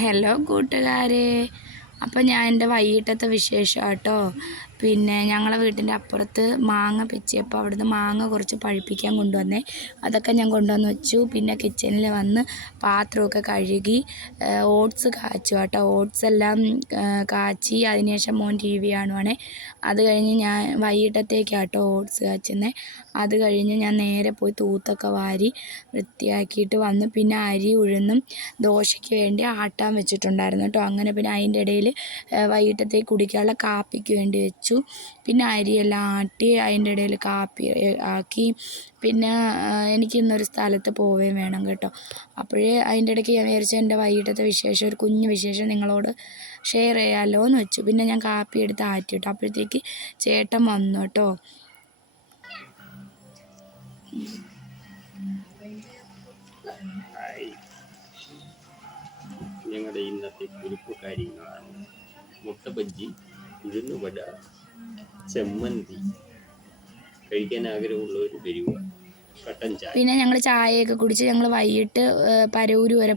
Hello കൂട്ടുകാരെ, അപ്പം ഞാൻ എൻ്റെ വൈകിട്ടത്തെ വിശേഷം കേട്ടോ. പിന്നെ ഞങ്ങളെ വീട്ടിൻ്റെ അപ്പുറത്ത് മാങ്ങ പിച്ചിയപ്പോൾ അവിടുന്ന് മാങ്ങ കുറച്ച് പഴുപ്പിക്കാൻ കൊണ്ടുവന്നേ. അതൊക്കെ ഞാൻ കൊണ്ടുവന്ന് വെച്ചു. പിന്നെ കിച്ചണിൽ വന്ന് പാത്രമൊക്കെ കഴുകി ഓട്സ് കാച്ചു കേട്ടോ. ഓട്സ് എല്ലാം കാച്ചി അതിനുശേഷം മോൻ ടി വി കാണുവാണേ. അത് കഴിഞ്ഞ് ഞാൻ വൈകിട്ടത്തേക്കാട്ടോ ഓട്സ് കാച്ചുന്നത്. അത് കഴിഞ്ഞ് ഞാൻ നേരെ പോയി തൂത്തൊക്കെ വാരി വൃത്തിയാക്കിയിട്ട് വന്നു. പിന്നെ അരി ഉഴുന്നും ദോശയ്ക്ക് വേണ്ടി ആട്ടാൻ വെച്ചിട്ടുണ്ടായിരുന്നു കേട്ടോ. അങ്ങനെ പിന്നെ അതിൻ്റെ ഇടയിൽ വൈകിട്ടത്തേക്ക് കുടിക്കാനുള്ള കാപ്പിക്ക് വേണ്ടി വെച്ചു. പിന്നെ അരിയെല്ലാം ആട്ടി അതിൻ്റെ ഇടയിൽ കാപ്പി ആക്കി. പിന്നെ എനിക്കിന്നൊരു സ്ഥലത്ത് പോവുകയും വേണം കേട്ടോ. അപ്പോഴേ അതിൻ്റെ ഇടയ്ക്ക് ഞാൻ വിചാരിച്ചു എൻ്റെ വൈകിട്ടത്തെ വിശേഷം, ഒരു കുഞ്ഞു വിശേഷം നിങ്ങളോട് ഷെയർ ചെയ്യാമല്ലോ എന്ന് വെച്ചു. പിന്നെ ഞാൻ കാപ്പി എടുത്ത് ആറ്റി കേട്ടോ. അപ്പോഴത്തേക്ക് ചേട്ടൻ വന്നു കേട്ടോ. ഞങ്ങളുടെ ഇന്നത്തെ കുറിപ്പ് കാര്യങ്ങളാണ്. മുട്ട ബജ്ജി, ഉഴുന്നുവട, ചമ്മന്തി. കഴിക്കാൻ ആഗ്രഹമുള്ളവർ വരിക. കട്ടൻ ചായ. പിന്നെ ഞങ്ങൾ ചായയൊക്കെ കുടിച്ച് ഞങ്ങൾ വൈകിട്ട് പരവൂര് വരെ